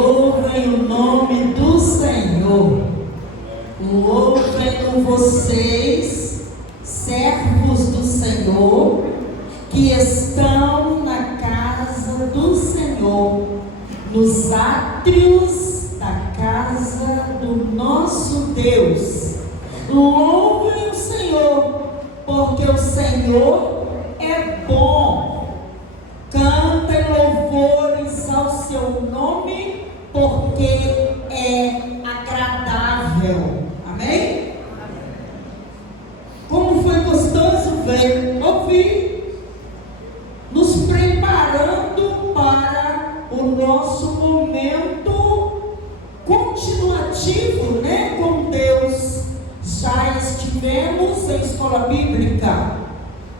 Louvem o nome do Senhor. Louvem vocês, servos do Senhor, que estão na casa do Senhor, nos átrios da casa do nosso Deus. Louvem o Senhor, porque o Senhor é bom. Cantem louvores ao seu nome, porque é agradável. Amém? Como foi gostoso ver, ouvir, nos preparando para o nosso momento continuativo, né, com Deus. Já estivemos em escola bíblica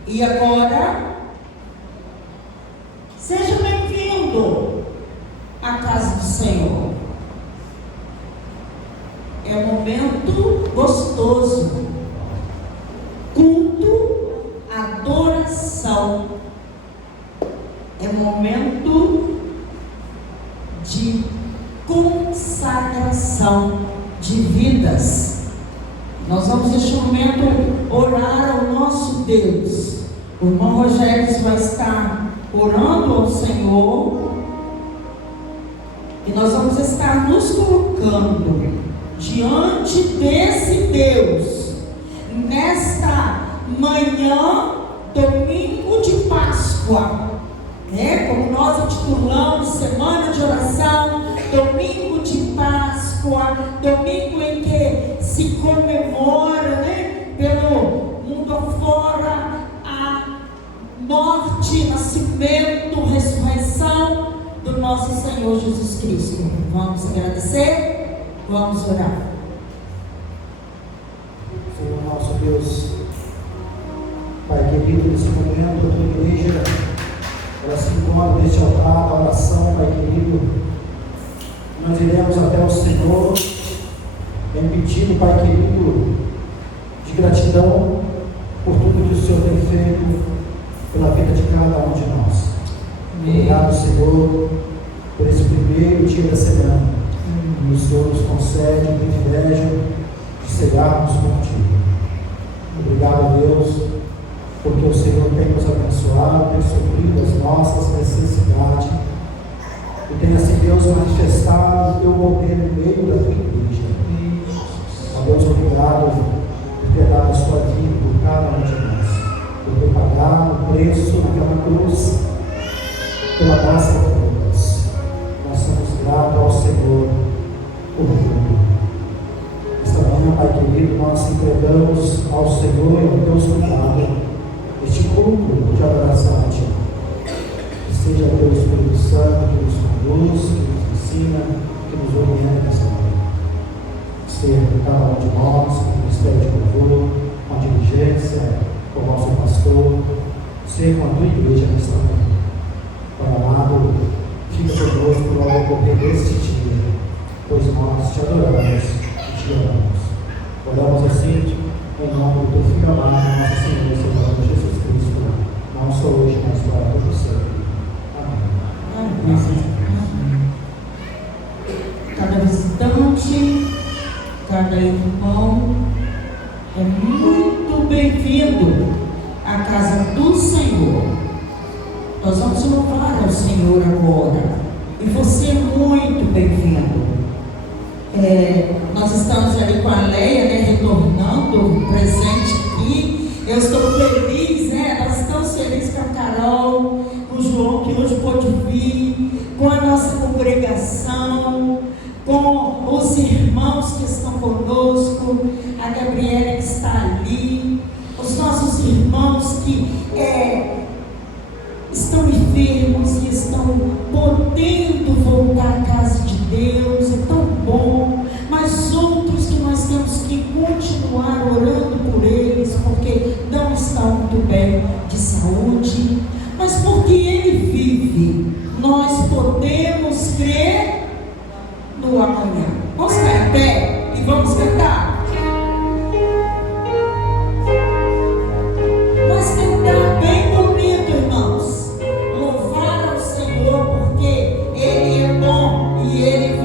e agora seja bem-vindo à casa do Senhor. É um momento gostoso, culto, adoração, é um momento de consagração de vidas. Nós vamos neste momento orar ao nosso Deus. O irmão Rogério vai estar orando ao Senhor e nós vamos estar nos colocando diante desse Deus nesta manhã, domingo de Páscoa, como nós intitulamos Semana de Oração, domingo de Páscoa, domingo em que se comemora, pelo mundo afora, a morte, nascimento, ressurreição do nosso Senhor Jesus Cristo. Vamos agradecer, vamos orar. Senhor nosso Deus, Pai querido, nesse momento a tua igreja, ela se encontra neste altar da oração, Pai querido. Nós iremos até o Senhor, em pedido, Pai querido, de gratidão por tudo que o Senhor tem feito pela vida de cada um de nós. Obrigado, Senhor, por esse primeiro dia da semana. E o Senhor nos concede o privilégio de cegarmos contigo. Obrigado a Deus, porque o Senhor tem nos abençoado, tem suprido as nossas necessidades e tem assim, Deus, manifestado o teu poder no meio da tua igreja. A Deus, obrigado por ter dado a sua vida por cada um de nós, por ter pagado o preço naquela cruz pela nossa vida. Nós somos gratos ao Senhor por tudo. Esta manhã, Pai querido, nós entregamos ao Senhor e ao teu cuidado este culto de adoração a Ti. Que seja o teu Espírito Santo que nos conduz, que nos ensina, que nos orienta nesta manhã. Ser cada um de nós, com o ministério de louvor, com a diligência, com o nosso pastor, ser com a tua igreja nesta manhã. Pai amado, fica conosco no decorrer deste dia, pois nós te adoramos e te amamos. Oramos assim, em nome do teu Filho amado, nosso Senhor e Salvador Jesus Cristo, não só hoje, mas para todo sempre. Amém. Cada visitante, cada irmão é muito bem-vindo à casa do Senhor. Nós vamos louvar ao Senhor agora. E você é muito bem-vindo. Nós estamos ali com a Leia, retornando presente aqui. Eu estou feliz, nós estamos felizes com a Carol, com o João, que hoje pôde vir, com a nossa congregação, com os irmãos que estão conosco, a Gabriela que está ali, os nossos irmãos que estão enfermos e estão podendo voltar à casa de Deus. É tão bom. Mas outros que nós temos que continuar orando por eles, porque não estão muito bem de saúde, mas porque Ele vive, nós podemos crer no amanhã. Vamos ficar em pé e vamos cantar. Vamos cantar bem bonito, irmãos. Louvar ao Senhor, porque Ele é bom e Ele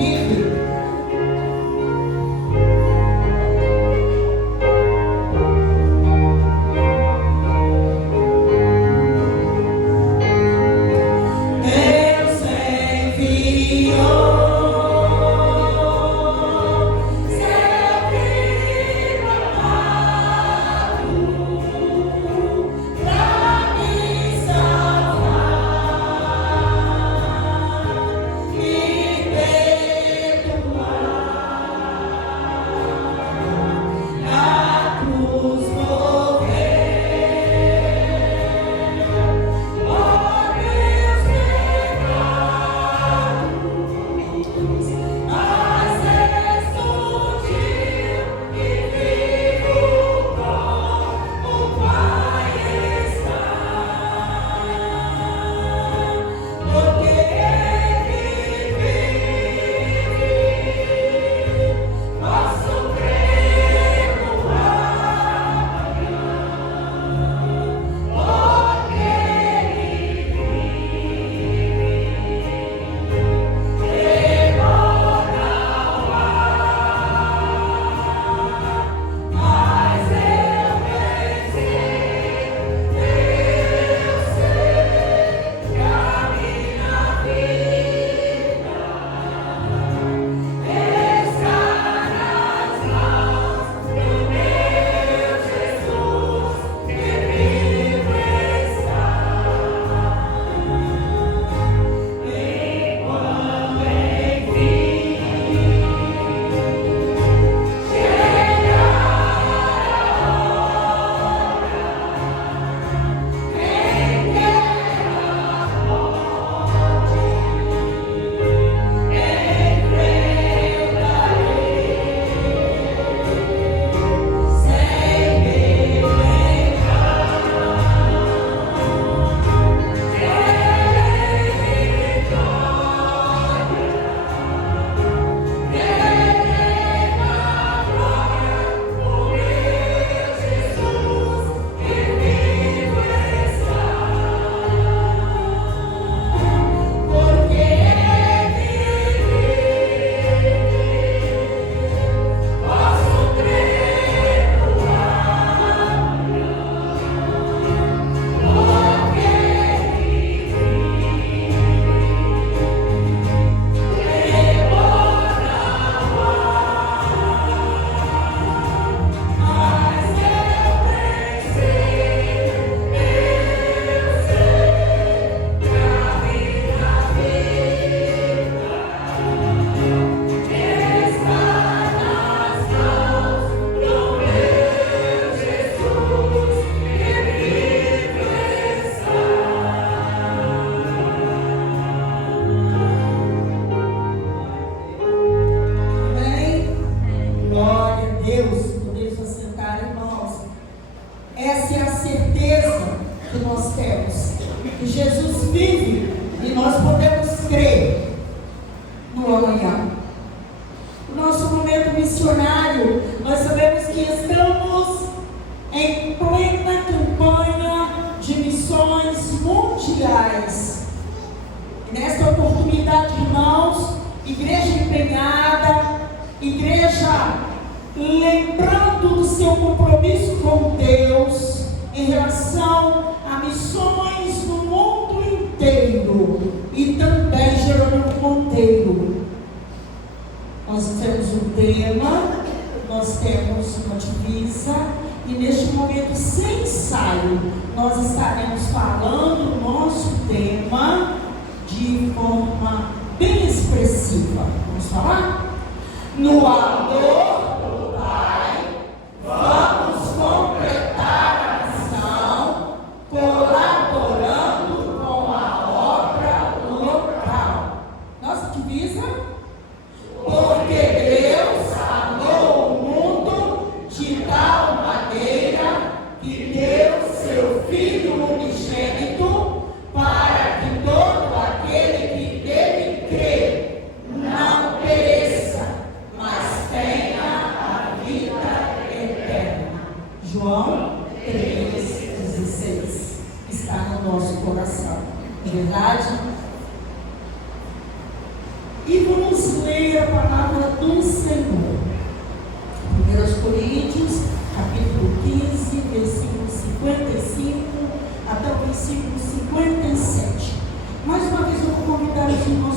campanha. O nosso momento missionário, nós sabemos que estamos em plena campanha de missões mundiais. E nesta oportunidade, irmãos, igreja empenhada, igreja lembrando do seu compromisso com Deus em relação a missões no mundo inteiro e também Jerônimo Monteiro. Nós temos um tema, nós temos uma divisa, e neste momento, sem ensaio, nós estaremos falando o nosso tema de forma bem expressiva. Vamos falar? No amor do Pai, vamos completar a missão, colaborando com a obra local. Nossa divisa? Porque Deus amou o mundo de tal maneira que deu seu Filho unigênito para que todo aquele que nele crê não pereça, mas tenha a vida eterna. João 3,16 está no nosso coração, não é verdade? E vamos ler a palavra do Senhor. 1 Coríntios, capítulo 15, versículo 55 até o versículo 57. Mais uma vez eu vou convidar os irmãos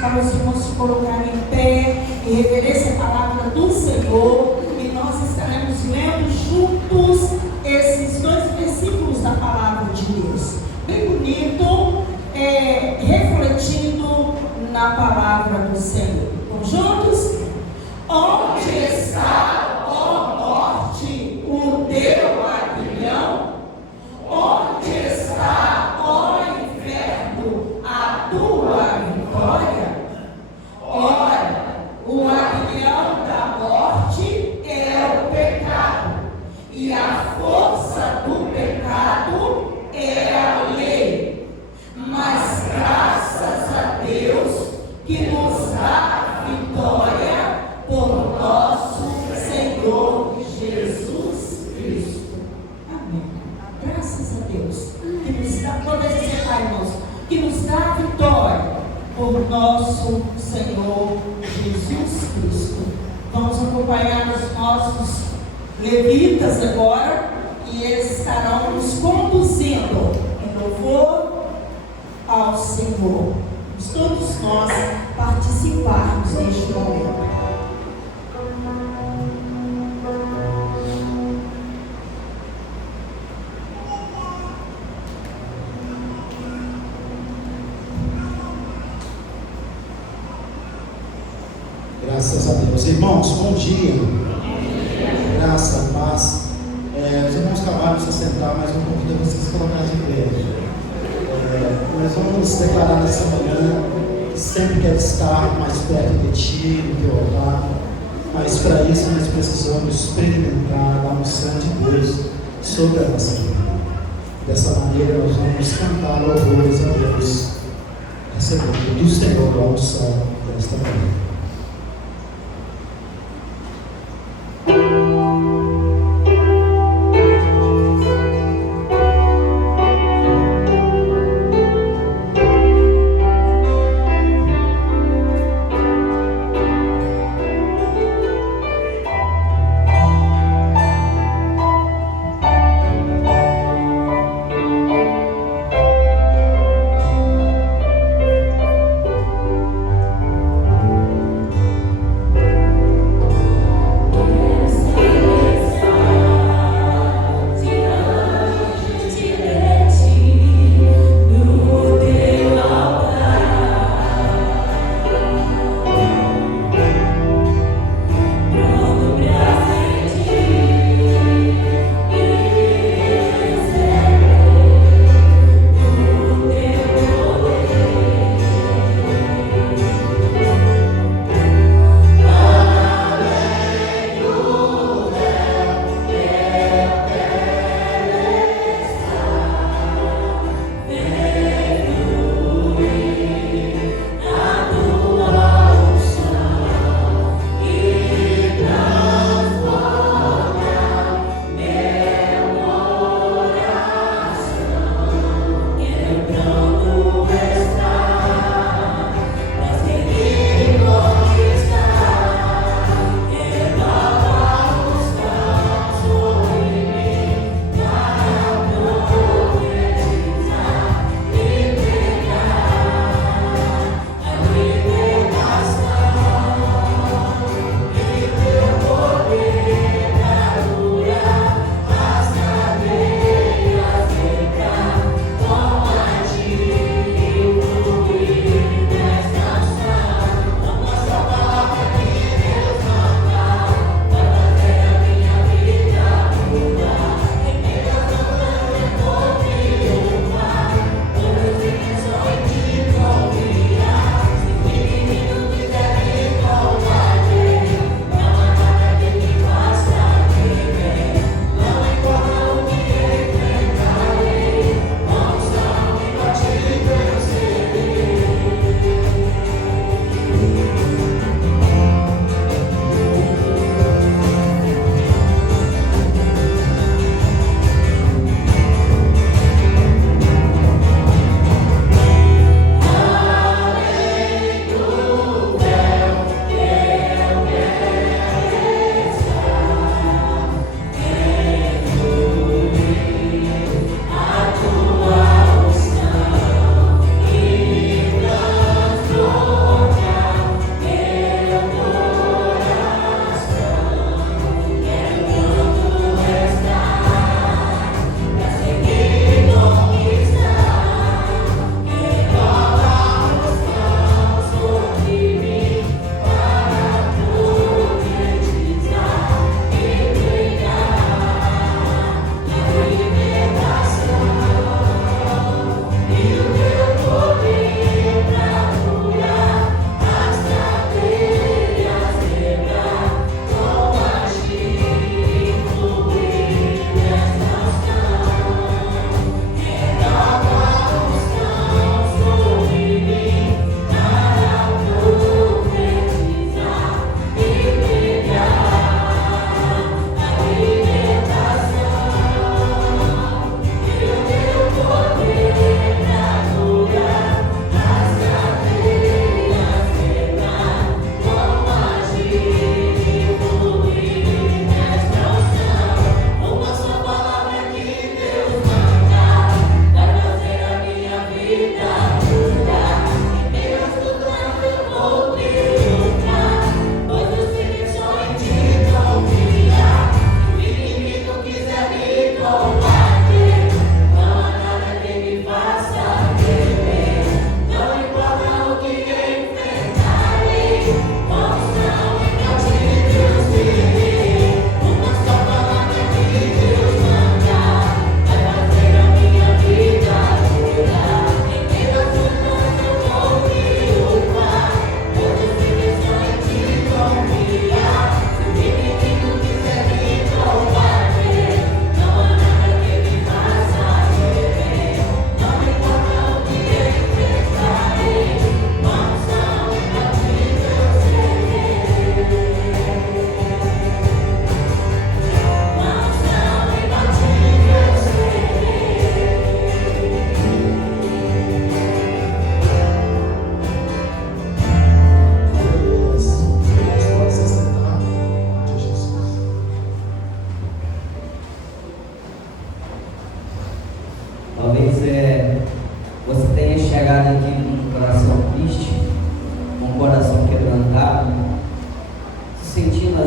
para os irmãos se colocarem em pé, em reverência à palavra do Senhor, e nós estaremos lendo juntos esses dois versículos da palavra de Deus. Bem bonito, refletindo na palavra do Senhor. Vamos juntos? Onde está, ó morte, o teu aguilhão? Onde está, ó inferno, a tua vitória? Ora, o aguilhão da morte é o pecado, e a força do pecado é a lei. Mas graças a Deus que nos dá vitória por nosso Senhor Jesus Cristo. Amém. Graças a Deus que nos dá, podemos dizer, irmãos, que nos dá vitória por nosso Senhor Jesus Cristo. Vamos acompanhar os nossos levitas agora, e eles estarão nos conduzindo em louvor ao Senhor. Todos nós participarmos neste momento. Graças a Deus. Irmãos, bom dia. Graça, paz. Os irmãos acabaram de se sentar, mas eu convido vocês a colocarem em pé. Nós vamos declarar nessa manhã que sempre quer estar mais perto de Ti, do Teu altar, mas para isso nós precisamos experimentar a unção de Deus sobre a nossa vida. Dessa maneira nós vamos cantar louvores a Deus, recebendo do Senhor a unção desta manhã.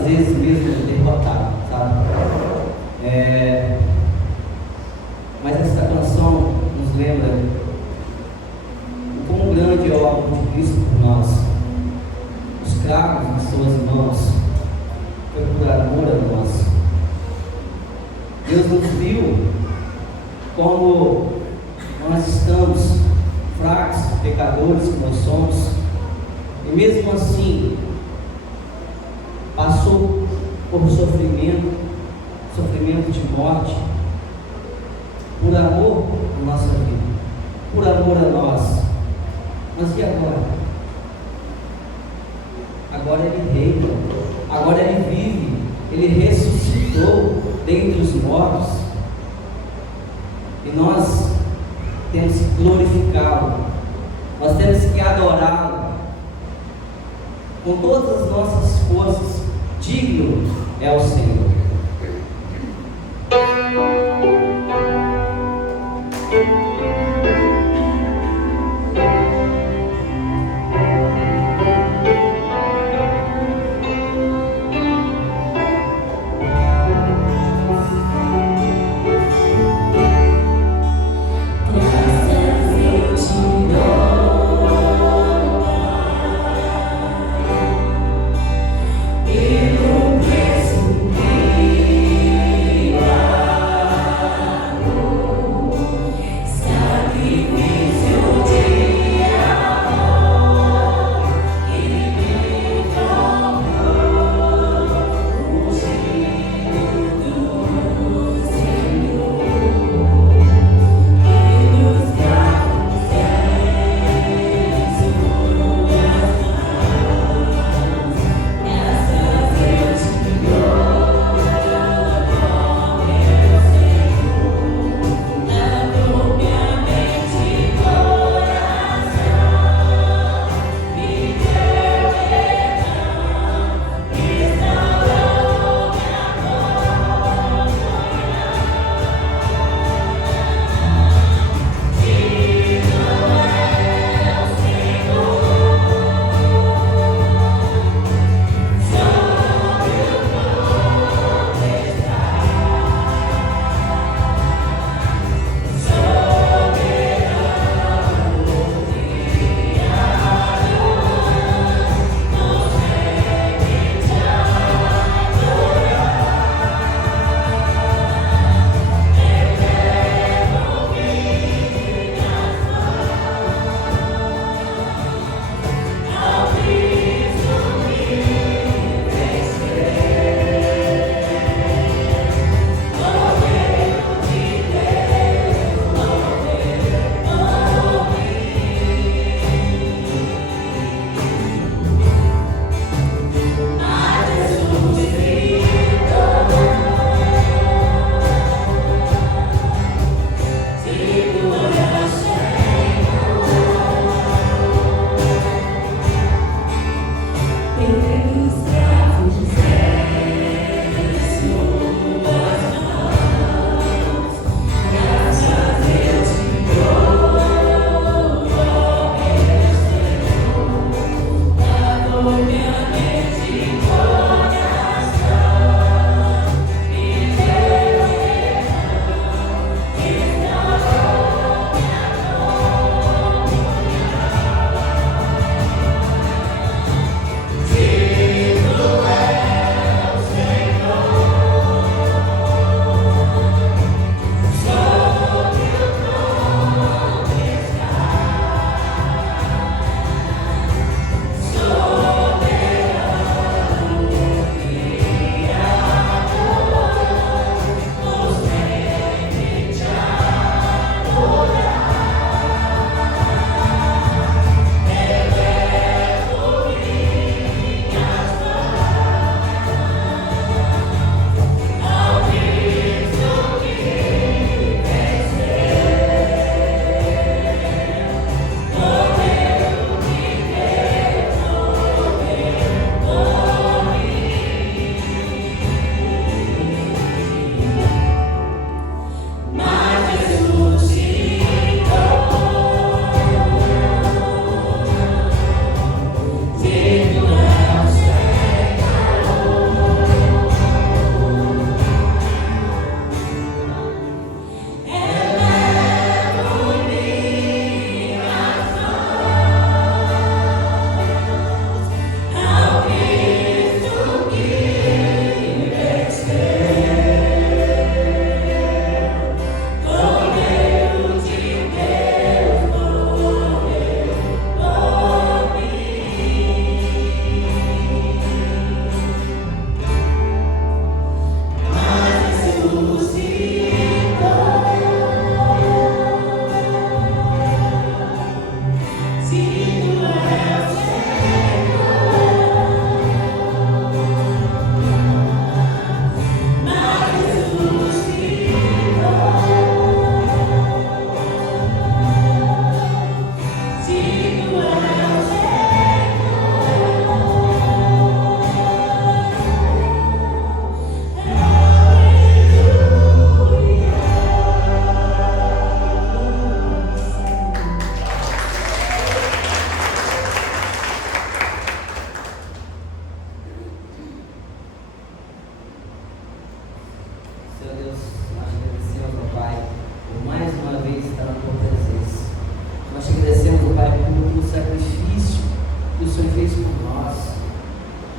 às vezes mesmo derrotado, sabe? Mas essa canção nos lembra o quão grande é o amor de Cristo por nós. Os cravos em suas mãos foi por amor a nós. Deus nos viu como nós estamos, fracos, pecadores que nós somos, e mesmo assim passou por sofrimento de morte, por amor à nossa vida, por amor a nós. Mas e agora? Agora Ele reina, agora Ele vive, Ele ressuscitou dentre os mortos, e nós temos que glorificá-lo, nós temos que adorá-lo com todas as nossas forças. Digno é o Senhor. Pelo preço que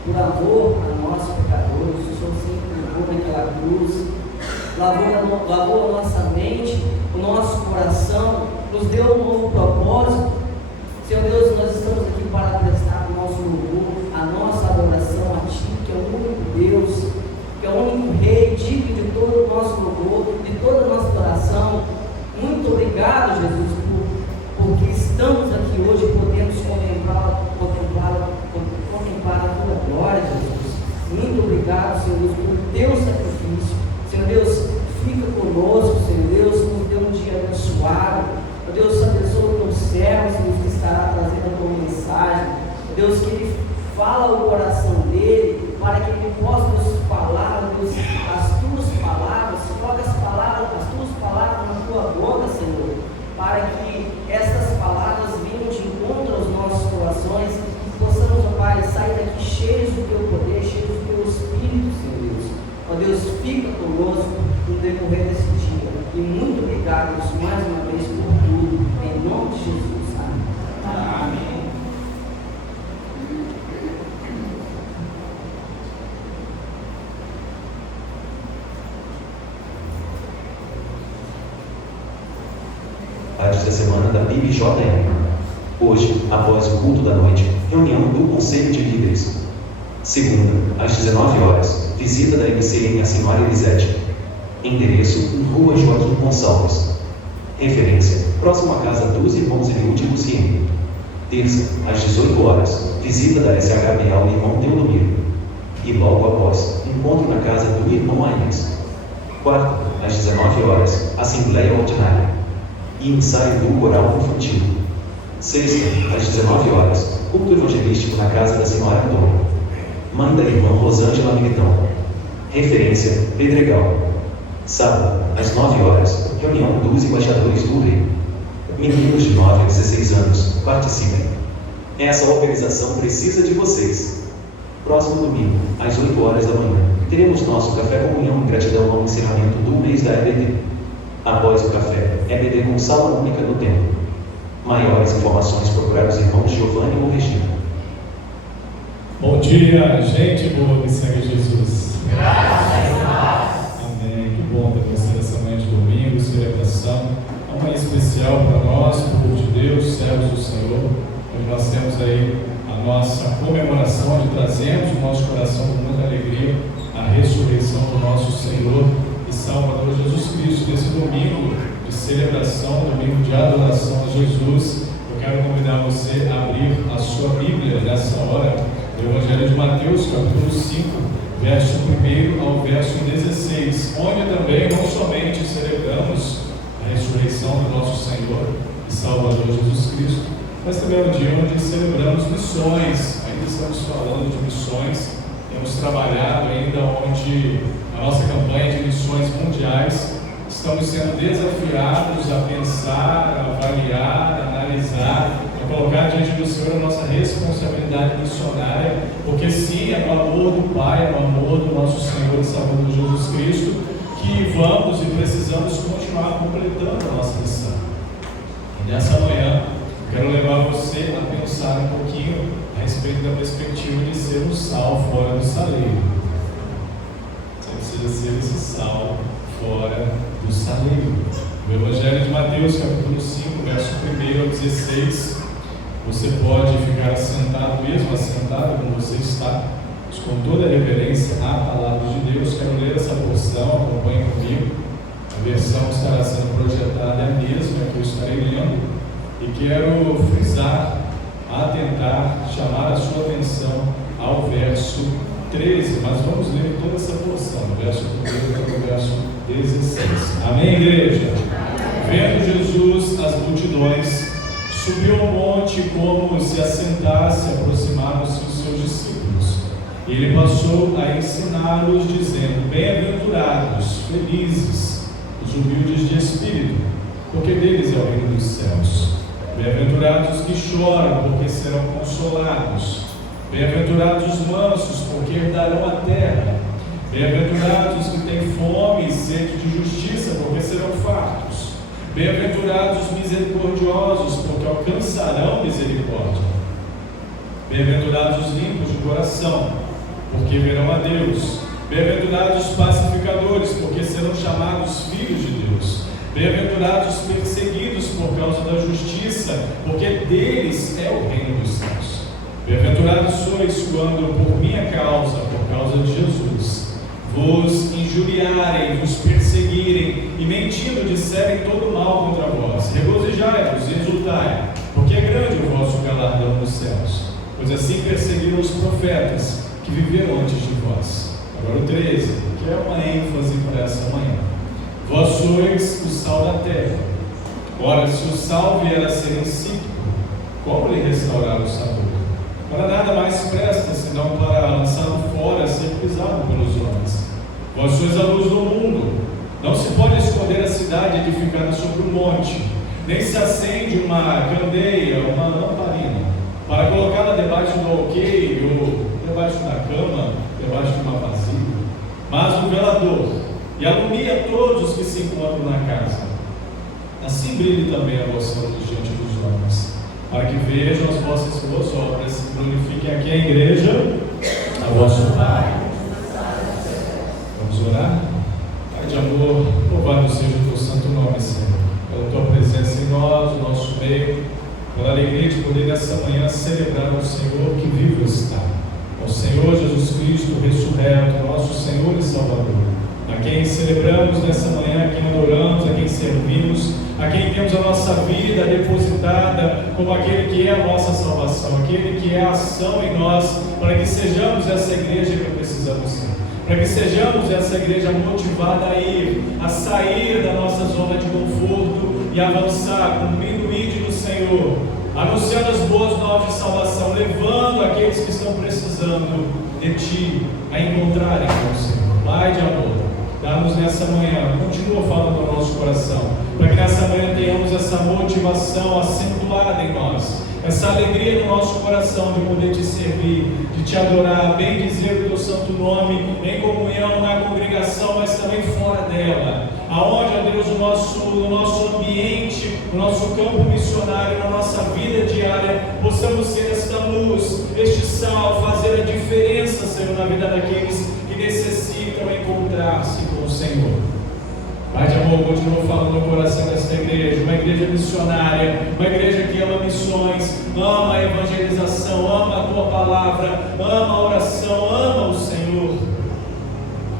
por amor a nós pecadores. O Senhor sempre levou naquela cruz, lavou a nossa mente, o nosso coração, nos deu um novo propósito. Senhor Deus, nós estamos aqui para prestar o nosso louvor, a nossa adoração a Ti, que é o único Deus, que é o único Rei, digno de todo o nosso louvor, de toda a nossa adoração. Muito obrigado, Jesus, porque estamos aqui hoje e podemos contemplar a Tua glória, Jesus. Muito obrigado, Senhor Deus, pelo Teu sacrifício. Senhor Deus, fica conosco, Senhor Deus, nos dê um dia abençoado. Meu Deus, abençoa o Teu servo, Senhor, que estará trazendo a Tua mensagem. Meu Deus, que Ele fala o coração dele, para que Ele possa nos falar, meu Deus, as Tuas palavras. Coloca as Tuas palavras na Tua boca, Senhor, para que essas palavras venham de encontro aos nossos corações e possamos, ó Pai, sair daqui cheios do Teu poder, cheios do Teu Espírito, Senhor Deus. Ó Deus, fica conosco no decorrer desse dia. E muito obrigado, Deus, mais uma vez por tudo. Em nome de Jesus. Amém. Amém. Da semana da PIB-JM. Hoje, após o culto da noite, reunião do Conselho de Líderes. Segunda, às 19 horas, visita da MCM à Senhora Elisete. Endereço: Rua Joaquim Gonçalves. Referência: próximo à casa dos irmãos Eliúde e Luciene. Terça, às 18 horas, visita da SHB ao irmão Teodomiro. E logo após, encontro na casa do irmão Aines. Quarta, às 19 horas, Assembleia Ordinária e ensaio do coral infantil. Sexta, às 19 horas, culto evangelístico na casa da Senhora Antônia, mãe da irmã Rosângela Militão. Referência: Pedregal. Sábado, às 9 horas, reunião dos embaixadores do Rei. Meninos de 9 a 16 anos, participem. Essa organização precisa de vocês. Próximo domingo, às 8 horas da manhã, teremos nosso café comunhão em gratidão ao encerramento do mês da EBD. Após o café, EBD com sala única no templo. Maiores informações procurar os irmãos Giovanni ou Regina. Bom dia, gente boa que segue Jesus. Graças a Deus. Amém. Que bom ter você nessa manhã de domingo, celebração. É uma manhã especial para nós, povo de Deus, servos do Senhor. Hoje nós temos aí a nossa comemoração, onde trazemos o nosso coração com muita alegria a ressurreição do nosso Senhor e Salvador Jesus Cristo. Nesse domingo de celebração, domingo de adoração a Jesus, eu quero convidar você a abrir a sua Bíblia nessa hora, no Evangelho de Mateus, capítulo 5, verso 1 ao verso 16, onde também não somente celebramos a ressurreição do nosso Senhor e Salvador Jesus Cristo, mas também é um dia onde celebramos missões. Ainda estamos falando de missões, temos trabalhado ainda onde a nossa campanha de missões mundiais, estamos sendo desafiados a pensar, a avaliar, a analisar, a colocar diante do Senhor a nossa responsabilidade missionária, porque sim, é no amor do Pai, é no amor do nosso Senhor e Salvador Jesus Cristo, que vamos e precisamos continuar completando a nossa missão. E nessa manhã, eu quero levar você a pensar um pouquinho a respeito da perspectiva de ser um sal fora do saleiro. Você precisa ser esse sal fora do saleiro. No Evangelho de Mateus, capítulo 5, verso 1 ao 16, você pode ficar assentado, mesmo assentado como você está, mas com toda a reverência à palavra de Deus. Quero ler essa porção, acompanhe comigo. A versão que estará sendo projetada é a mesma que eu estarei lendo, e quero frisar, atentar, chamar a sua atenção ao verso 13, mas vamos ler toda essa porção, do verso 1 até o verso 16. Amém, igreja? Vendo Jesus as multidões, subiu ao monte como se assentasse, aproximaram-se os seus discípulos. Ele passou a ensiná-los, dizendo: Bem-aventurados, felizes, os humildes de espírito, porque deles é o reino dos céus. Bem-aventurados que choram, porque serão consolados. Bem-aventurados os mansos, porque herdarão a terra. Bem-aventurados que têm fome e sede de justiça, porque serão fartos. Bem-aventurados os misericordiosos, porque alcançarão misericórdia. Bem-aventurados os limpos de coração, porque verão a Deus. Bem-aventurados os pacificadores, porque serão chamados filhos de Deus. Bem-aventurados os perseguidos por causa da justiça, porque deles é o reino dos céus. Bem-aventurados sois quando, por minha causa, por causa de Jesus, vos injuriarem, vos perseguirem e mentindo disserem todo mal contra vós. Regozijai-vos e exultai, porque é grande o vosso galardão nos céus. Pois assim perseguiram os profetas que viveram antes de vós. Agora o 13, que é uma ênfase para essa manhã. Vós sois o sal da terra. Ora, se o sal vier a ser insípido, como lhe restaurar o sabor? Para nada mais presta, senão para lançá-lo fora, ser pisado pelos homens. Vós sois a luz do mundo. Não se pode esconder a cidade edificada sobre o monte, nem se acende uma candeia, uma lamparina, para colocá-la debaixo do alqueire, ou debaixo da cama, debaixo de uma vasilha, mas no velador, e alumia todos os que se encontram na casa. Assim brilhe também a vossa luz diante dos homens, para que vejam as vossas boas obras e glorifiquem aqui a igreja, a vosso Pai. Vamos orar? Pai de amor, louvado seja o teu santo nome, Senhor, pela tua presença em nós, no nosso meio, pela alegria de poder nessa manhã celebrar o Senhor que vivo está, ao Senhor Jesus Cristo ressurreto, nosso Senhor e Salvador, a quem celebramos nessa manhã, a quem adoramos, a quem servimos, a quem temos a nossa vida depositada como aquele que é a nossa salvação, aquele que é a ação em nós, para que sejamos essa igreja que precisamos ser, para que sejamos essa igreja motivada a ir, a sair da nossa zona de conforto e avançar, cumprindo o ídolo do Senhor, anunciando as boas novas de salvação, levando aqueles que estão precisando de Ti a encontrarem com o Senhor. Pai de amor, dá-nos nessa manhã, continua falando ao nosso coração, para que nessa manhã tenhamos essa motivação acentuada em nós, essa alegria no nosso coração de poder Te servir, de Te adorar, bem dizer o Teu santo nome, em comunhão, na congregação, mas também fora dela, aonde, ó Deus, no nosso ambiente, no nosso campo missionário, na nossa vida diária, possamos ser esta luz, este sal, fazer a diferença, Senhor, na vida daqueles que necessitam encontrar-se com o Senhor. Pai de amor, continua falando no coração desta igreja, uma igreja missionária, uma igreja que ama missões, ama a evangelização, ama a Tua palavra, ama a oração, ama o Senhor,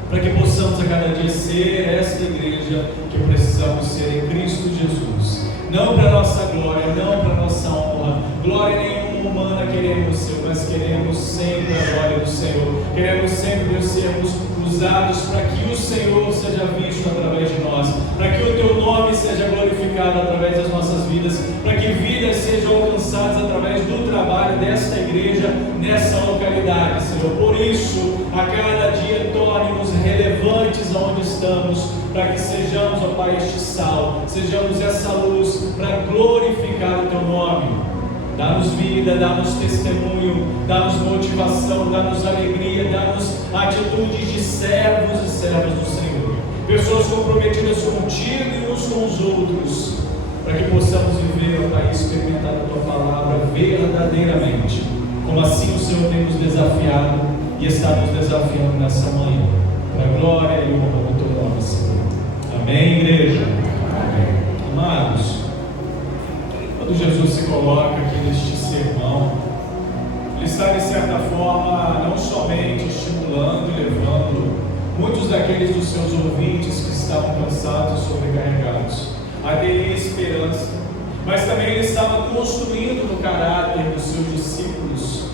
para que possamos a cada dia ser esta igreja que precisamos ser em Cristo Jesus, não para nossa glória, não para nossa honra, glória nenhuma humana queremos, Senhor, mas queremos sempre a glória do Senhor, queremos sempre, Deus, sermos usados para que o Senhor seja visto através de nós, para que o Teu nome seja glorificado através das nossas vidas, para que vidas sejam alcançadas através do trabalho desta igreja nessa localidade, Senhor. Por isso, a cada dia torne-nos relevantes aonde estamos, para que sejamos, ó Pai, este sal, sejamos essa luz para glorificar o Teu nome. Dá-nos vida, dá-nos testemunho, dá-nos motivação, dá-nos alegria, dá-nos atitudes de servos e servas do Senhor, pessoas comprometidas contigo e uns com os outros, para que possamos viver, ó Pai, experimentar a Tua palavra verdadeiramente, como assim o Senhor tem nos desafiado e está nos desafiando nessa manhã, para a glória e honra do Teu nome, Senhor. Amém, igreja? Amém. Amados, quando Jesus se coloca aqui neste sermão, Ele está, de certa forma, não somente estimulando e levando muitos daqueles dos seus ouvintes que estavam cansados e sobrecarregados a terem esperança, mas também Ele estava construindo no caráter dos seus discípulos,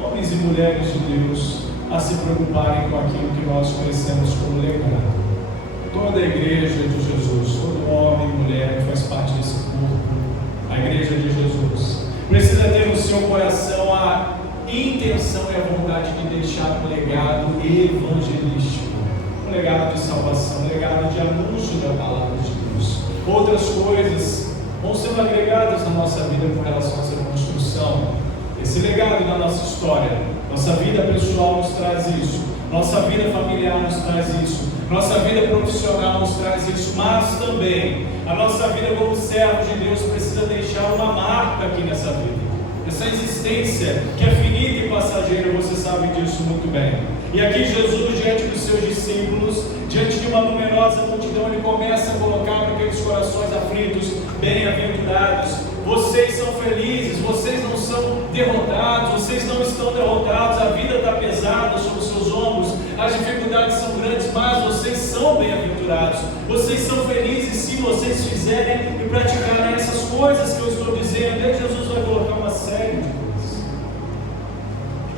homens e mulheres de Deus, a se preocuparem com aquilo que nós conhecemos como legado. Toda a igreja de Jesus, todo homem e mulher que faz parte desse corpo, a igreja de Jesus, precisa ter no seu coração a intenção e a vontade de deixar um legado evangelístico, um legado de salvação, um legado de anúncio da palavra de Deus. Outras coisas vão sendo agregadas na nossa vida com relação a essa construção. Esse legado da nossa história, nossa vida pessoal nos traz isso, nossa vida familiar nos traz isso, nossa vida profissional nos traz isso, mas também a nossa vida como servos de Deus precisa deixar uma marca aqui nessa vida. essa existência que é finita e passageira, você sabe disso muito bem. E aqui Jesus, diante dos seus discípulos, diante de uma numerosa multidão, ele começa a colocar para aqueles corações aflitos: bem-aventurados, vocês são felizes, vocês não são derrotados, vocês não estão derrotados, a vida está pesada sobre os seus ombros, as dificuldades são grandes, mas vocês são bem-aventurados, vocês são felizes se vocês fizerem e praticarem essas coisas que eu estou dizendo. E Jesus vai colocar uma série de coisas.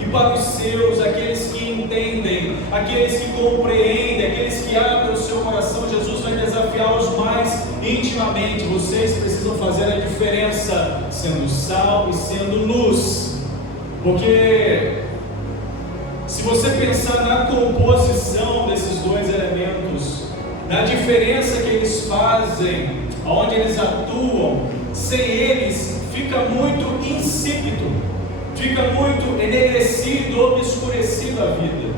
E para os seus, aqueles que entendem, aqueles que compreendem, aqueles que abrem o seu coração, Jesus vai desafiá-los mais intimamente. Vocês precisam fazer a diferença, sendo sal e sendo luz. Porque se você pensar na composição desses dois elementos, na diferença que eles fazem, onde eles atuam, sem eles fica muito insípido, fica muito enegrecido, obscurecido a vida.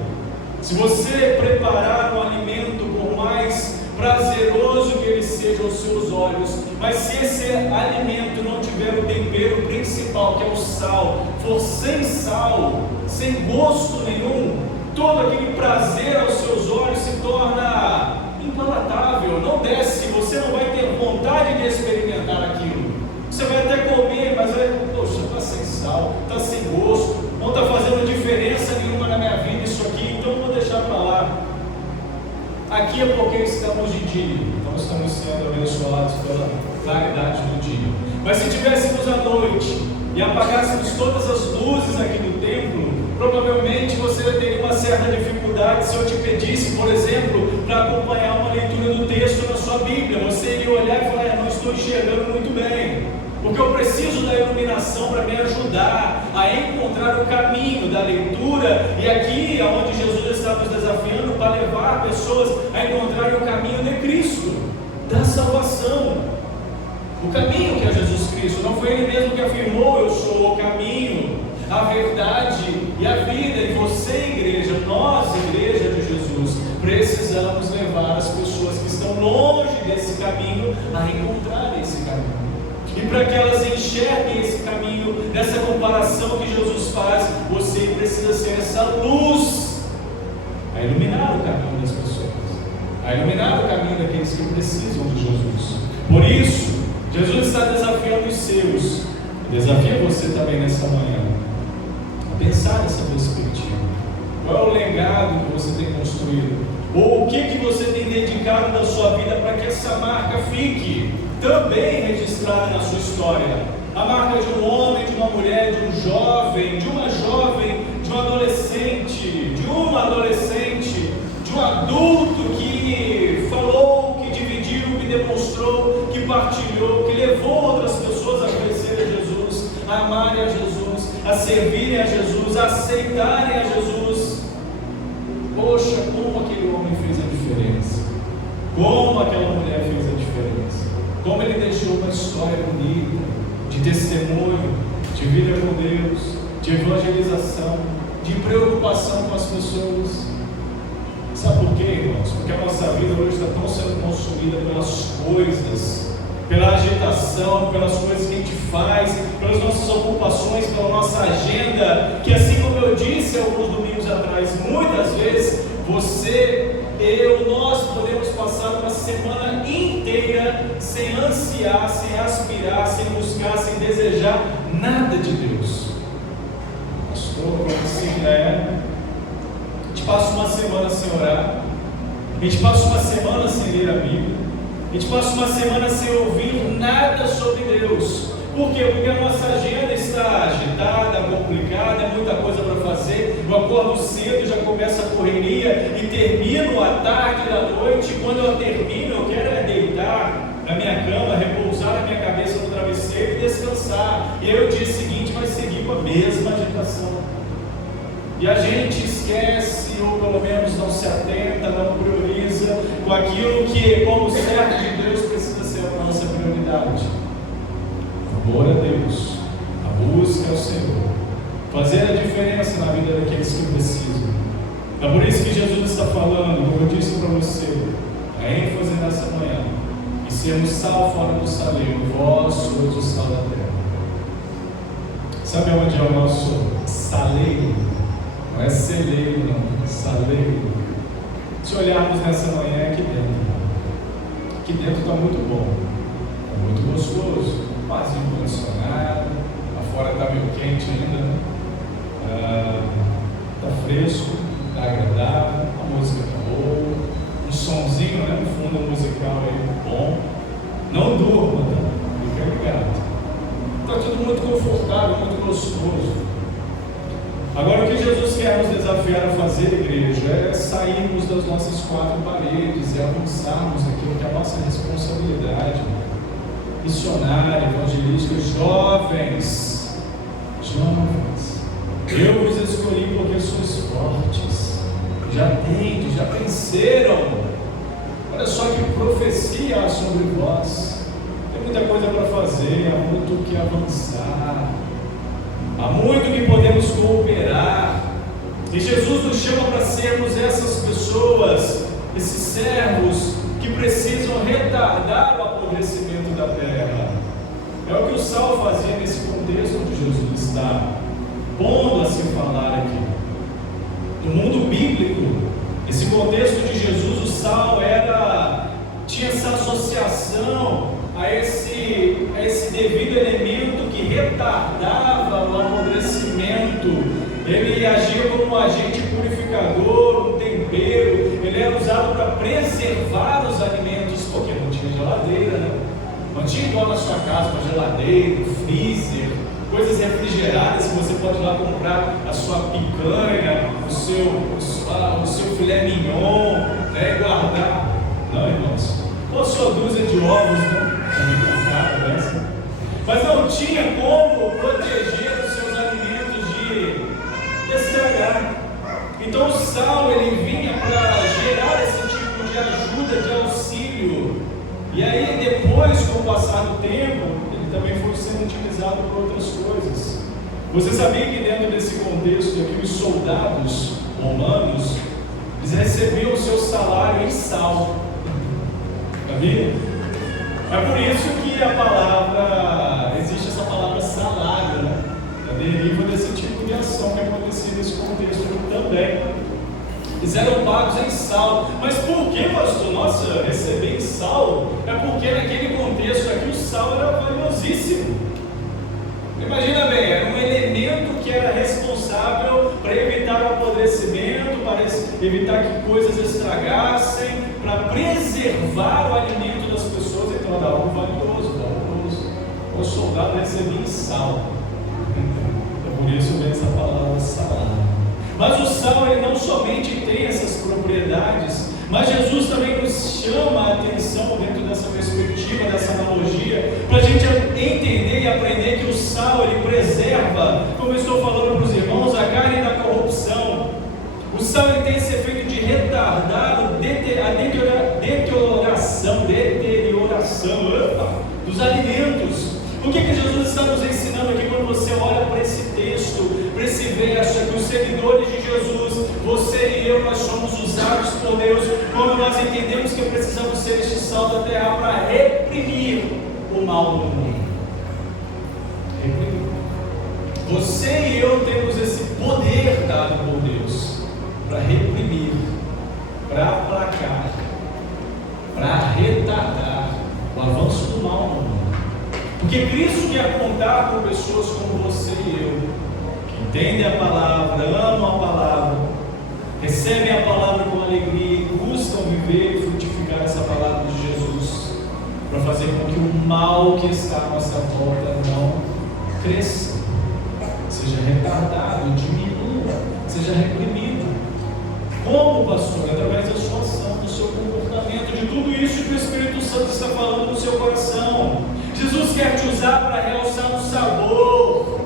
Se você preparar um alimento, por mais prazeroso que ele seja aos seus olhos, mas se esse alimento não tiver o tempero principal, que é o sal, for sem sal, sem gosto nenhum, todo aquele prazer aos seus olhos se torna impalatável, não desce, você não vai ter vontade de experimentar aquilo. Você vai até comer, mas poxa, está sem sal, está sem gosto, não está fazendo diferença nenhuma na minha vida isso aqui, então eu vou deixar para lá. Aqui é porque estamos de dia, então estamos sendo abençoados pela claridade do dia. Mas se tivéssemos à noite e apagássemos todas as luzes aqui do templo, provavelmente você teria uma certa dificuldade se eu te pedisse, por exemplo, para acompanhar uma leitura do texto na sua Bíblia. Você iria olhar e falar: não estou enxergando muito bem, porque eu preciso da iluminação para me ajudar a encontrar o caminho da leitura. E aqui é onde Jesus está nos desafiando para levar pessoas a encontrarem o caminho de Cristo, da salvação. O caminho que é Jesus Cristo, não foi Ele mesmo que afirmou: eu sou o caminho, a verdade e a vida. E você, igreja, nós, igreja de Jesus, precisamos levar as pessoas que estão longe desse caminho a encontrar esse caminho. E para que elas enxerguem esse caminho, nessa comparação que Jesus faz, você precisa ser essa luz a iluminar o caminho das pessoas, a iluminar o caminho daqueles que precisam de Jesus. Por isso, Jesus está desafiando os seus, desafia você também nessa manhã a pensar nessa perspectiva. Qual é o legado que você tem construído? Ou o que você tem dedicado da sua vida para que essa marca fique também registrada na sua história? A marca de um homem, de uma mulher, de um jovem, de uma jovem, de um adolescente, de uma adolescente, de um adulto que falou, que dividiu, que demonstrou, que partilhou, que levou outras pessoas a conhecer a Jesus, a amarem a Jesus, a servirem a Jesus, a aceitarem a Jesus. Poxa, como aquele homem fez a diferença, como aquela mulher fez a diferença, como ele deixou uma história bonita, de testemunho, de vida com Deus, de evangelização, de preocupação com as pessoas. Sabe por quê, irmãos? Porque a nossa vida hoje está tão sendo consumida pelas coisas, pela agitação, pelas coisas que a gente faz, pelas nossas ocupações, pela nossa agenda, que assim como eu disse alguns domingos atrás, muitas vezes você, eu, nós podemos passar uma semana inteira sem ansiar, sem aspirar, sem buscar, sem desejar nada de Deus. Pastor, assim é. A gente passa uma semana sem orar, a gente passa uma semana sem ler a Bíblia, a gente passa uma semana sem ouvir nada sobre Deus. Por quê? Porque a nossa agenda está agitada, complicada, é muita coisa para fazer. Eu acordo cedo, já começa a correria e termino à tarde da noite. Quando eu termino, eu quero é deitar na minha cama, repousar a minha cabeça no travesseiro e descansar. E aí o dia seguinte vai seguir com a mesma agitação. E a gente esquece, ou pelo menos não se atenta, não prioriza com aquilo que, como servo de Deus, precisa ser a nossa prioridade. Amor a Deus, a busca ao Senhor, fazer a diferença na vida daqueles que precisam. É por isso que Jesus está falando, como eu disse para você, a ênfase nessa manhã, e sermos sal fora do saleiro, vós sois o sal da terra. Sabe onde é o nosso saleiro? Não é celeiro, não, saleiro. Se olharmos nessa manhã aqui dentro, aqui dentro está muito bom, está muito gostoso, quase condicionado, lá fora está meio quente ainda, né? Está fresco, está agradável, a música está boa, um sonzinho, né? Um fundo musical aí bom. Não durma, tá? Fica ligado. Está tudo muito confortável, muito gostoso. Agora, o que Jesus quer nos desafiar a fazer, igreja, é sairmos das nossas quatro paredes e avançarmos aquilo que é a nossa responsabilidade missionária, evangelística. Jovens, eu vos escolhi porque sois fortes, já tendes, já venceram. Olha só que profecia há sobre vós. Tem muita coisa para fazer, há muito que avançar, há muito que podemos cooperar. E Jesus nos chama para sermos essas pessoas, esses servos que precisam retardar o apodrecimento da terra. É o que o Saulo fazia nesse contexto onde Jesus está pondo a se falar aqui. No mundo bíblico, esse contexto de Jesus, o sal tinha essa associação a esse devido elemento que retardava o apodrecimento. Ele agia como um agente purificador, um tempero. Ele era usado para preservar os alimentos, porque não tinha geladeira, né? Não tinha igual na sua casa uma geladeira, um freezer, coisas refrigeradas que você pode ir lá comprar a sua picanha, o seu filé mignon, né, e guardar. Não, irmãos, ou sua dúzia de ovos, né? Mas não tinha como proteger os seus alimentos de estragar. Então o sal, ele vinha para gerar esse tipo de ajuda, de auxílio. E aí depois, com o passar do tempo, ele também foi sendo utilizado por outras coisas. Você sabia que dentro desse contexto aqui, os soldados romanos, eles recebiam o seu salário em sal. Sabia? É por isso que a palavra, existe essa palavra salário, né? Deriva desse tipo de ação que acontecia nesse contexto aqui também. Eles eram pagos em sal. Mas por que, pastor? Nossa, receber em sal? É porque naquele contexto aqui o sal era valiosíssimo. Imagina bem, era um elemento que era responsável para evitar o apodrecimento, para evitar que coisas estragassem, para preservar o alimento das pessoas. Então era algo valioso. O soldado recebia em sal. Então, por isso vem essa palavra salário. Mas o sal, ele não somente tem essas propriedades, mas Jesus também nos chama a atenção dentro dessa perspectiva, dessa analogia, para a gente entender e aprender que o sal, ele preserva, como eu estou falando para os irmãos, a carne da corrupção. O sal, ele tem esse efeito de retardar a deterioração dos alimentos. O que Jesus está nos ensinando aqui quando você olha para esse texto, para esse verso, que os seguidores de Jesus, você e eu, nós somos usados por Deus, quando nós entendemos que precisamos ser este sal da terra para reprimir o mal do mundo. Reprimir. Você e eu temos esse poder dado por Deus para reprimir, para aplacar, para retardar o avanço do mal no mundo. Porque Cristo quer contar com pessoas como você e eu, que entendem a palavra, amam a palavra, recebem a palavra com alegria e buscam viver e frutificar essa palavra de Jesus, para fazer com que o mal que está à nossa volta não cresça, seja retardado, diminua, seja reprimido. Como, pastor? Através da sua ação, do seu comportamento, de tudo isso que o Espírito Santo está falando no seu coração. Jesus quer te usar para realçar o sabor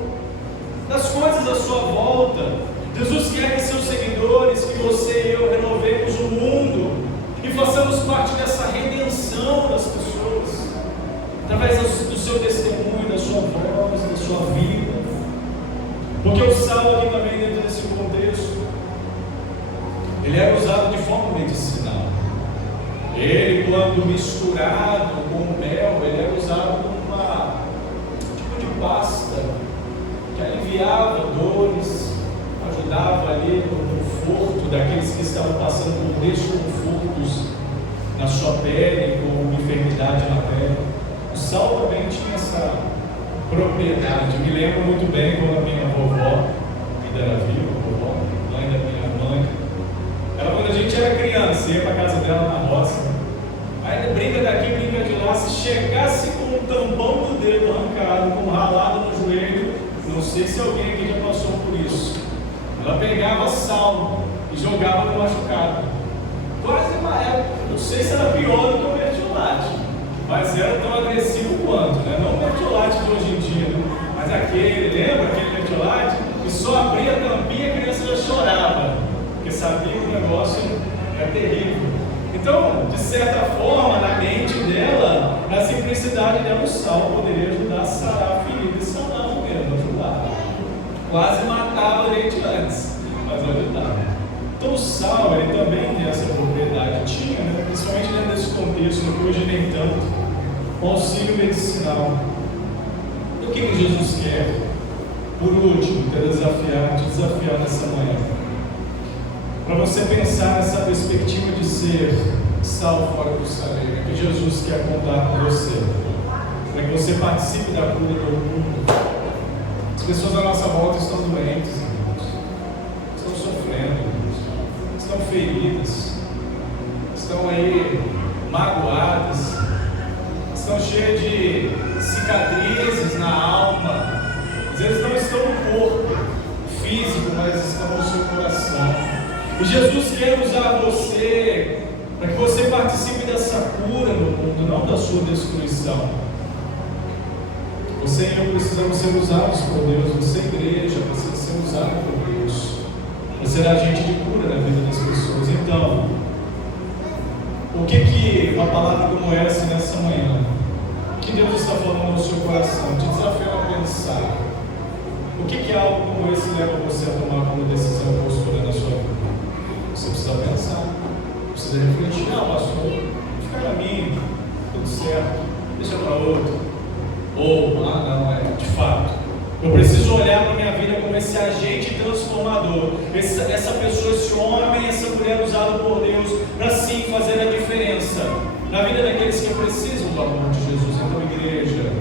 das coisas à sua volta. Jesus quer que seus seguidores, que você e eu renovemos o mundo e façamos parte dessa redenção das pessoas, através do seu testemunho, da sua voz, da sua vida. Porque o sal aqui também, dentro desse contexto, ele era usado de forma medicinal. Ele, quando misturado com o mel, ele era usado como um tipo de pasta que alivia aliviava dores, ajudava ali no conforto daqueles que estavam passando por desconfortos na sua pele, com enfermidade na pele. O sal também tinha essa propriedade. Me lembro muito bem quando a minha vovó, ainda era viva, vovó, mãe da minha mãe, ela, quando a gente era criança, ia para a casa dela na roça, aí brinca daqui, brinca de lá, se chegasse com um tampão do dedo arrancado, com um ralado no joelho, não sei se alguém aqui já passou por isso, ela pegava sal e jogava no machucado. Quase uma época, não sei se era pior do que o mertiolate, mas era tão agressivo quanto, né? Não o mertiolate de hoje em dia, né? Mas aquele, lembra aquele mertiolate? Que só abria a tampinha e a criança já chorava, porque sabia que o negócio era terrível. Então, de certa forma, na mente dela, na simplicidade dela, o sal poderia ajudar a sarar a ferida e sanar mesmo, ajudar. Quase matava a gente antes, mas ajudava. Então o sal, ele também tem essa propriedade, tinha, né? Principalmente dentro desse contexto, que hoje nem tanto, o auxílio medicinal. E o que Jesus quer? Por último, te desafiar nessa manhã, para você pensar nessa perspectiva de ser sal fora do saleiro, que Jesus quer contar com você, para que você participe da cura do mundo. As pessoas à nossa volta estão doentes, estão sofrendo, estão feridas, estão aí magoadas, estão cheias de cicatrizes na alma. Às vezes não estão no corpo físico, mas estão no seu coração. E Jesus quer usar você para que você participe dessa cura no mundo, não da sua destruição. Você e eu precisamos ser usados por Deus, você, igreja, precisa ser usado por Deus para ser agente de cura na vida das pessoas. Então, o que uma palavra como essa nessa manhã, o que Deus está falando no seu coração, te desafiando a pensar, o que algo como esse leva você a tomar como decisão ou postura na sua vida? Você precisa pensar, precisa refletir. Não, pastor, fica na minha, tudo certo, deixa para outro. Ou, não, de fato, eu preciso olhar para a minha vida como esse agente transformador, essa pessoa, esse homem, essa mulher usada por Deus para sim fazer a diferença na vida daqueles que precisam do amor de Jesus. Então, igreja,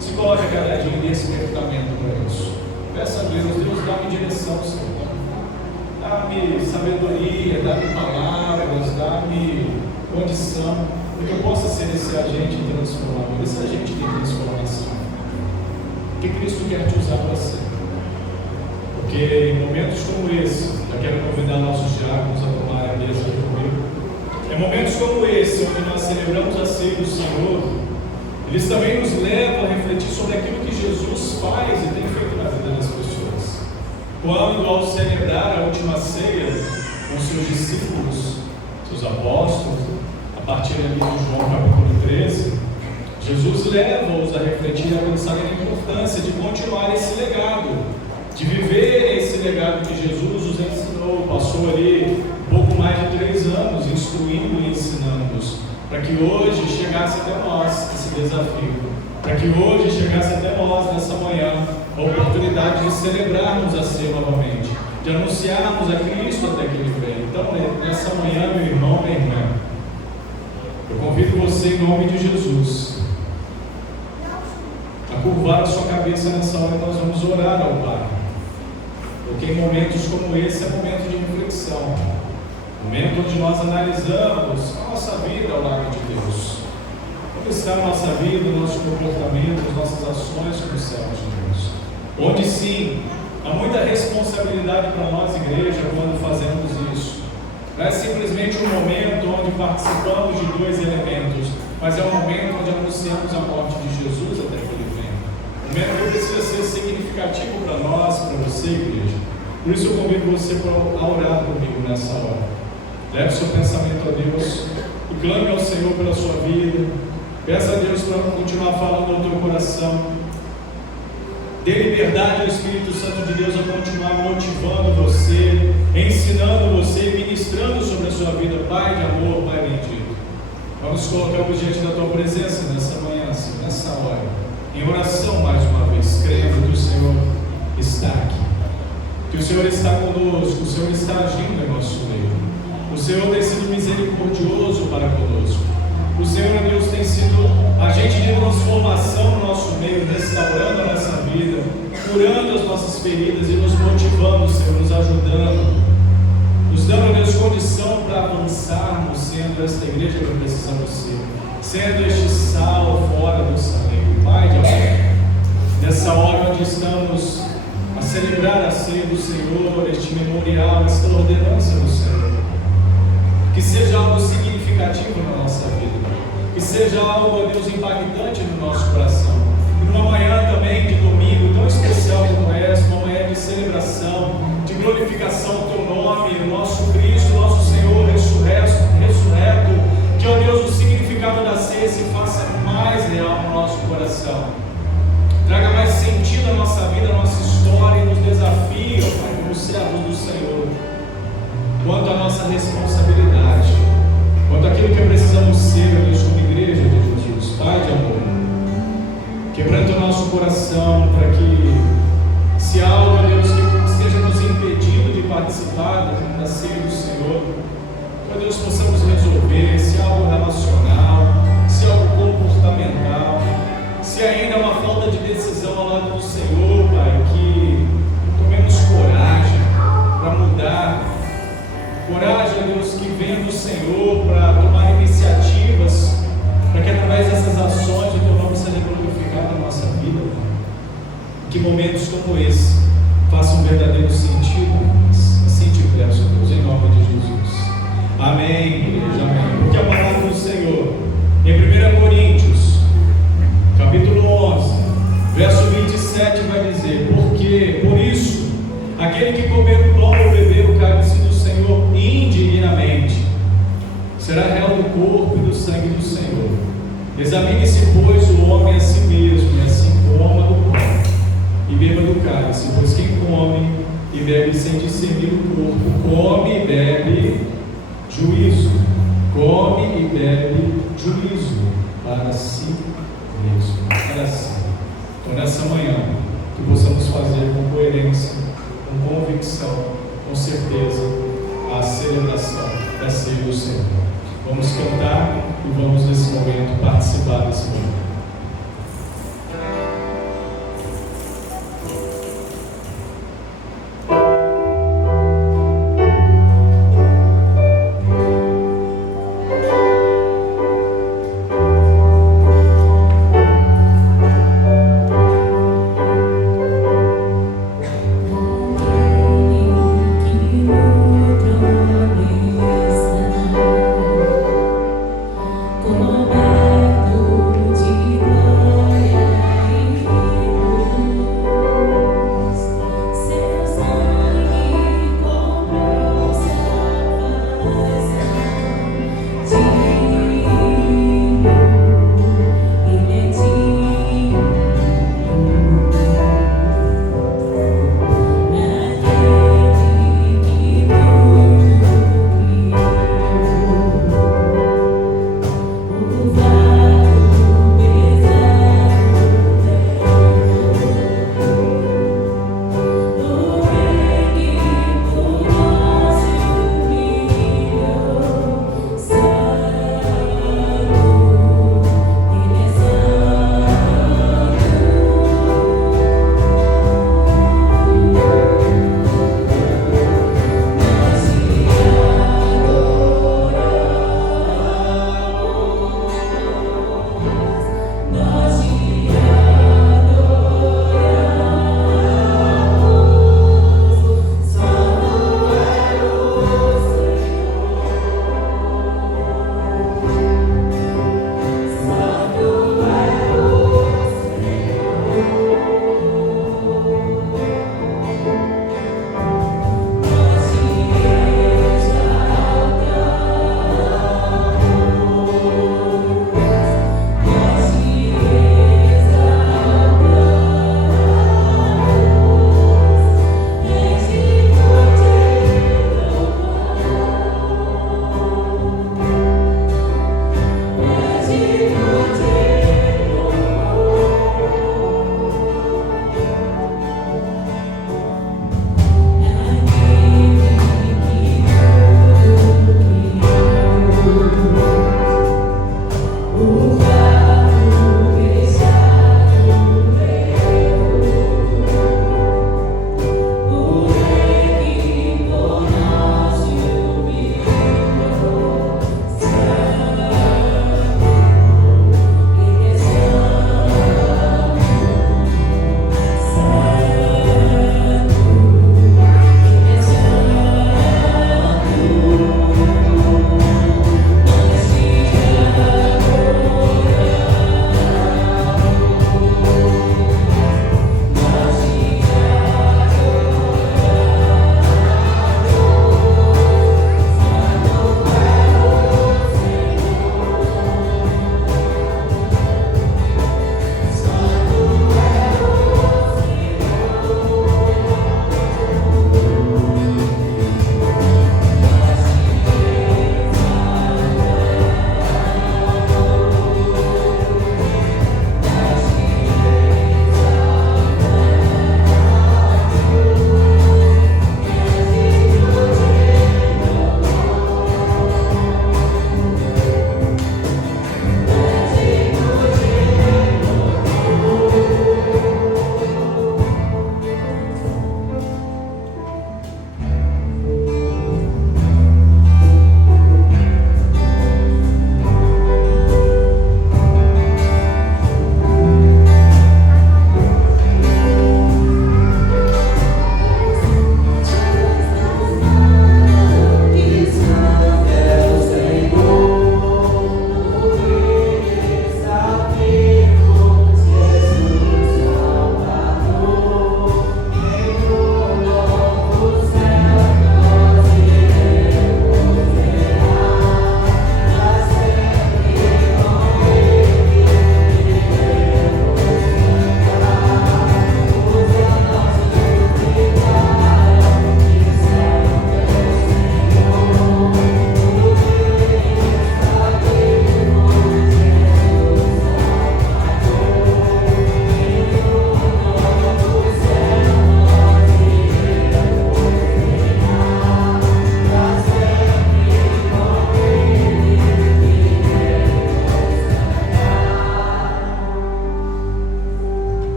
se coloque a cada dia nesse mercamento para isso. Peça a Deus, dá-me direção, Senhor. Dá-me sabedoria, dá-me palavras, dá-me condição, para que eu possa ser esse agente transformador, esse agente de transformação. Que Cristo quer te usar para ser. Porque em momentos como esse, eu quero convidar nossos diáconos a tomar a mesa aqui comigo. Em momentos como esse, onde nós celebramos a ceia do Senhor, eles também nos levam a refletir sobre aquilo que Jesus faz e tem feito na vida das pessoas. Quando, ao celebrar a última ceia com seus discípulos, seus apóstolos, a partir ali de João capítulo 13, Jesus leva-os a refletir e a pensar na importância de continuar esse legado, de viver esse legado que Jesus os ensinou. Passou ali um pouco mais de 3 anos instruindo e ensinando-os, para que hoje chegasse até nós esse desafio, para que hoje chegasse até nós nessa manhã a oportunidade de celebrarmos a ceia novamente, de anunciarmos a Cristo até que Ele venha. Então, nessa manhã, meu irmão, minha irmã, eu convido você em nome de Jesus a curvar a sua cabeça nessa hora. Nós vamos orar ao Pai, porque em momentos como esse é momento de reflexão, momento onde nós analisamos a nossa vida ao lado de Deus. Como está a nossa vida, o nosso comportamento, as nossas ações com os servos de Deus, onde sim há muita responsabilidade para nós, igreja, quando fazemos isso. Não é simplesmente um momento onde participamos de 2 elementos, mas é um momento onde anunciamos a morte de Jesus até que Ele venha. Um momento que precisa ser significativo para nós, para você, igreja. Por isso eu convido você a orar comigo nessa hora. Leve seu pensamento a Deus e clame ao Senhor pela sua vida. Peça a Deus para continuar falando ao teu coração. Dê liberdade ao Espírito Santo de Deus a continuar motivando você, ensinando você, ministrando sobre a sua vida. Pai de amor, Pai bendito, nós nos colocamos diante da Tua presença nessa manhã, nessa hora, em oração mais uma vez, crendo que o Senhor está aqui, que o Senhor está conosco, o Senhor está agindo em nosso meio. O Senhor tem sido misericordioso para conosco. O Senhor, Deus, tem sido agente de transformação no nosso meio, restaurando a nossa vida, curando as nossas feridas e nos motivando, Senhor, nos ajudando, nos dando, Deus, condição para avançarmos, sendo esta igreja que precisamos ser, sendo este sal fora do saleiro. Pai de amor, nessa hora onde estamos a celebrar a ceia do Senhor, este memorial, esta ordenança do Senhor, que seja algo significativo na nossa vida, que seja algo, ó Deus, impactante no nosso coração. E numa manhã também de domingo tão especial como essa, uma manhã de celebração, de glorificação ao Teu nome, o nosso Cristo, nosso Senhor ressurreto, que, ó Deus, o significado da ceia se faça mais real no nosso coração. Traga mais sentido à nossa vida, à nossa história e nos desafie, ó Pai, como servos do Senhor, quanto à nossa responsabilidade, quanto àquilo que precisamos ser, ó Deus, como igreja de Jesus. Pai de amor, quebranta o nosso coração para que, se há algo, ó Deus, que esteja nos impedindo de participar da ceia do Senhor, ó Deus, possamos resolver, se há algo relacional, se há algo comportamental, se ainda há uma falta de decisão ao lado do Senhor, Pai, que tomemos coragem para mudar, coragem, ó Deus, que venha do Senhor para tomar iniciativas, para que através dessas ações o Teu nome seja glorificado na nossa vida, que momentos como esse façam um verdadeiro sentido. Assim te peço, Deus, em nome de Jesus. Amém, igreja, amém. Porque a palavra do Senhor, em 1 Coríntios, capítulo 11, verso 27, vai dizer: porque, por isso, aquele que comer o pão ou beber o cálice do Senhor indignamente será réu do corpo e do sangue do Senhor. Examine-se, pois, o homem a si mesmo, e assim coma do pão e beba do cálice, pois quem come e bebe sem discernir o corpo, come e bebe juízo, come e bebe juízo para si mesmo, para si. Então, nessa manhã, que possamos fazer com coerência, com convicção, com certeza, a celebração da ceia do Senhor. Vamos cantar e vamos, nesse momento, participar desse momento. Como aberto de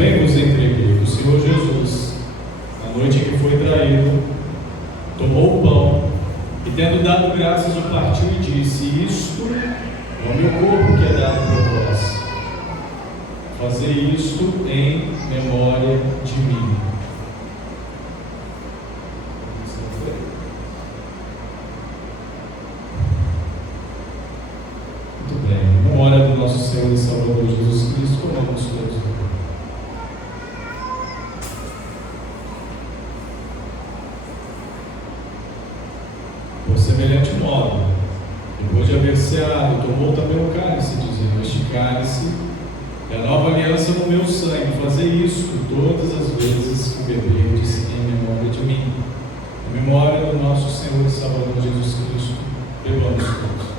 também vos entreguei, o Senhor Jesus, na noite em que foi traído, tomou o pão e, tendo dado graças, o partiu e disse: isto é o meu corpo que é dado por vós. Fazer isto em memória de mim. Muito bem. Em memória do nosso Senhor e Salvador Jesus Cristo, comemos todos. Por semelhante modo, depois de haver ceado, tomou também o cálice, dizendo: este cálice é a nova aliança no meu sangue. Fazer isto todas as vezes que beberdes em memória de mim. Em memória do nosso Senhor e Salvador Jesus Cristo, bebamos todos.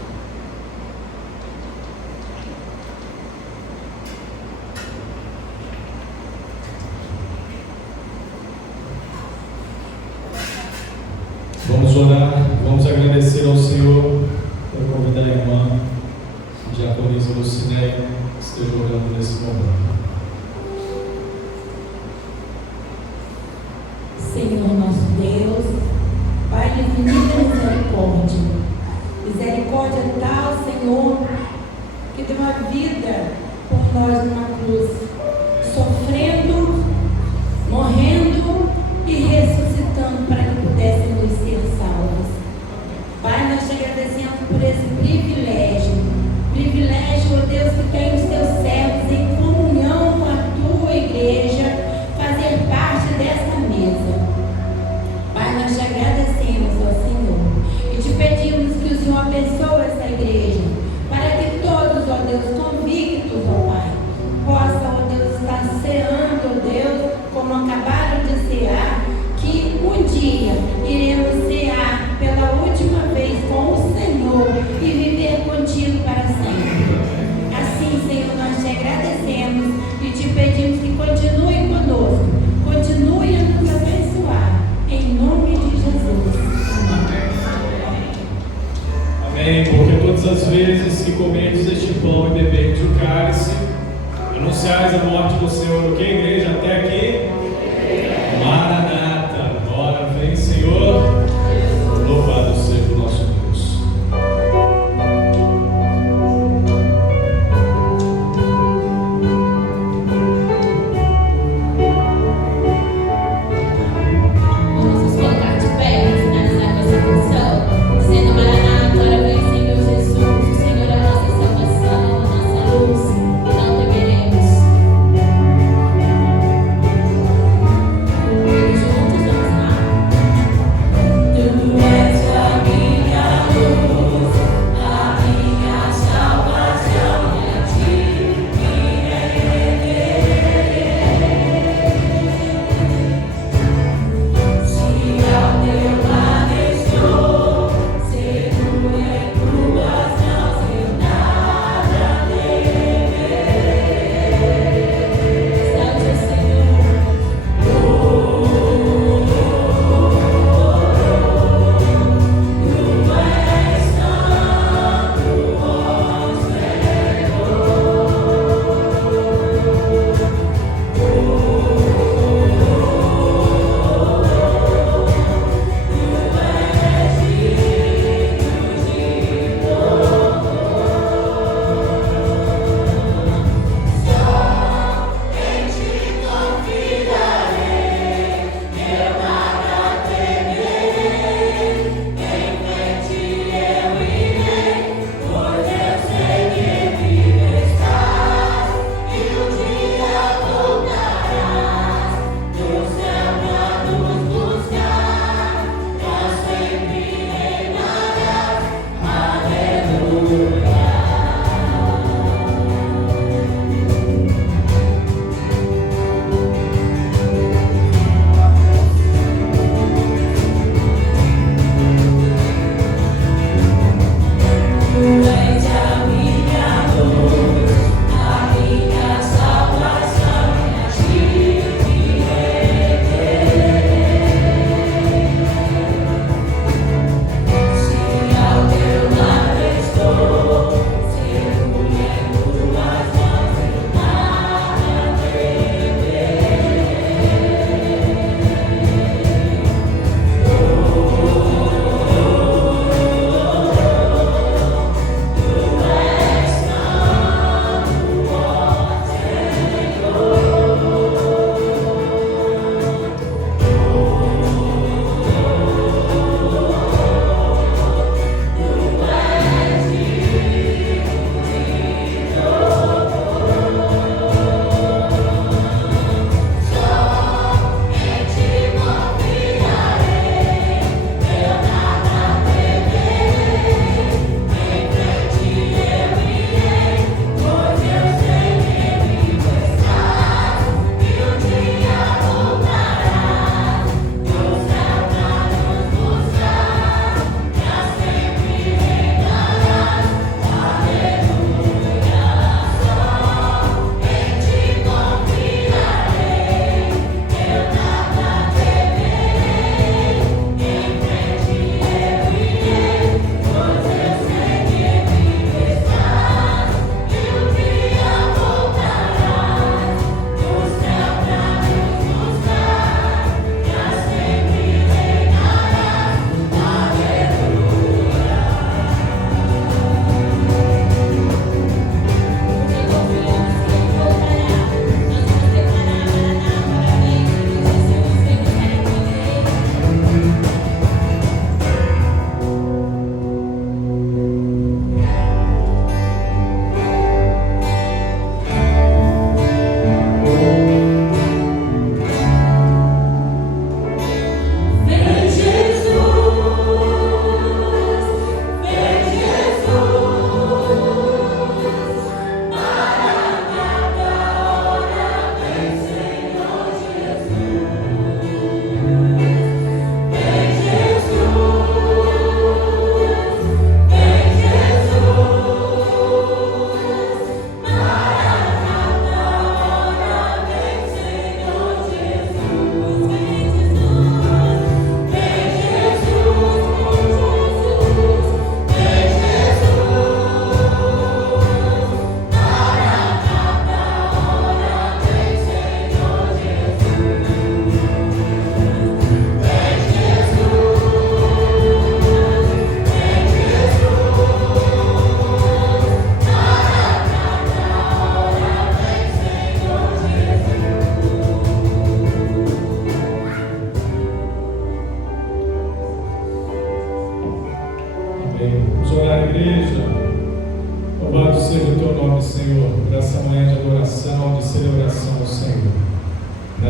Vamos orar, vamos agradecer ao Senhor. Eu convidar a irmã, a diaconisa Lucinéia, que esteja orando nesse momento. Senhor nosso Deus, Pai de infinita misericórdia, misericórdia tal, Senhor, que deu a vida por nós numa cruz, sofrendo, morrendo e ressuscitando para que pudéssemos ser salvos. Pai, nós te agradecemos por esse privilégio, ó Deus, que tem os teus servos em comunhão com a tua igreja, fazer parte dessa mesa. Pai, nós te agradecemos, ó Senhor, e te pedimos que o Senhor abençoe essa igreja, para que todos, ó Deus, convictos, ó Pai, possam, ó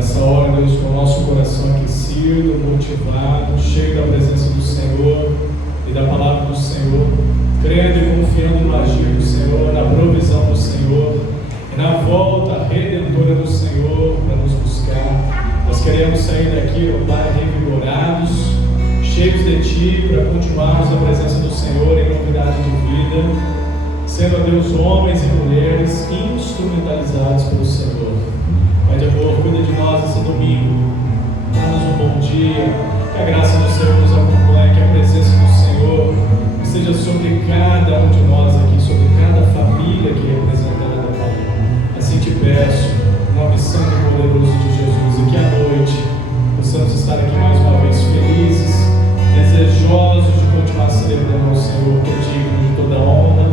Nessa hora, Deus, com o nosso coração aquecido, motivado, cheio da presença do Senhor e da palavra do Senhor, crendo e confiando no agir do Senhor, na provisão do Senhor e na volta redentora do Senhor para nos buscar. Nós queremos sair daqui, ó Pai, revigorados, cheios de Ti, para continuarmos a presença do Senhor em novidade de vida, sendo, ó Deus, homens e mulheres instrumentalizados pelo Senhor. Pai de amor, cuida de nós esse domingo, dá-nos um bom dia, que a graça do Senhor nos acompanhe, que a presença do Senhor esteja sobre cada um de nós aqui, sobre cada família que é representada, Pai. Assim te peço, em nome santo e poderoso de Jesus, e que à noite possamos estar aqui mais uma vez felizes, desejosos de continuar celebrando ao Senhor, que é digno de toda a honra,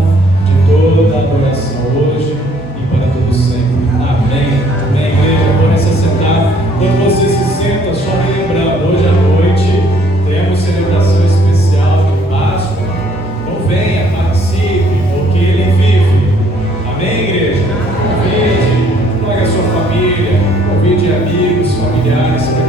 de toda a adoração hoje e para todo sempre. Amém. Amém, igreja. Podem se sentar. Quando você se senta, só me lembrando, hoje à noite temos celebração especial de Páscoa. Então venha, participe, porque Ele vive. Amém, igreja? Convide, traga a sua família, convide amigos, familiares para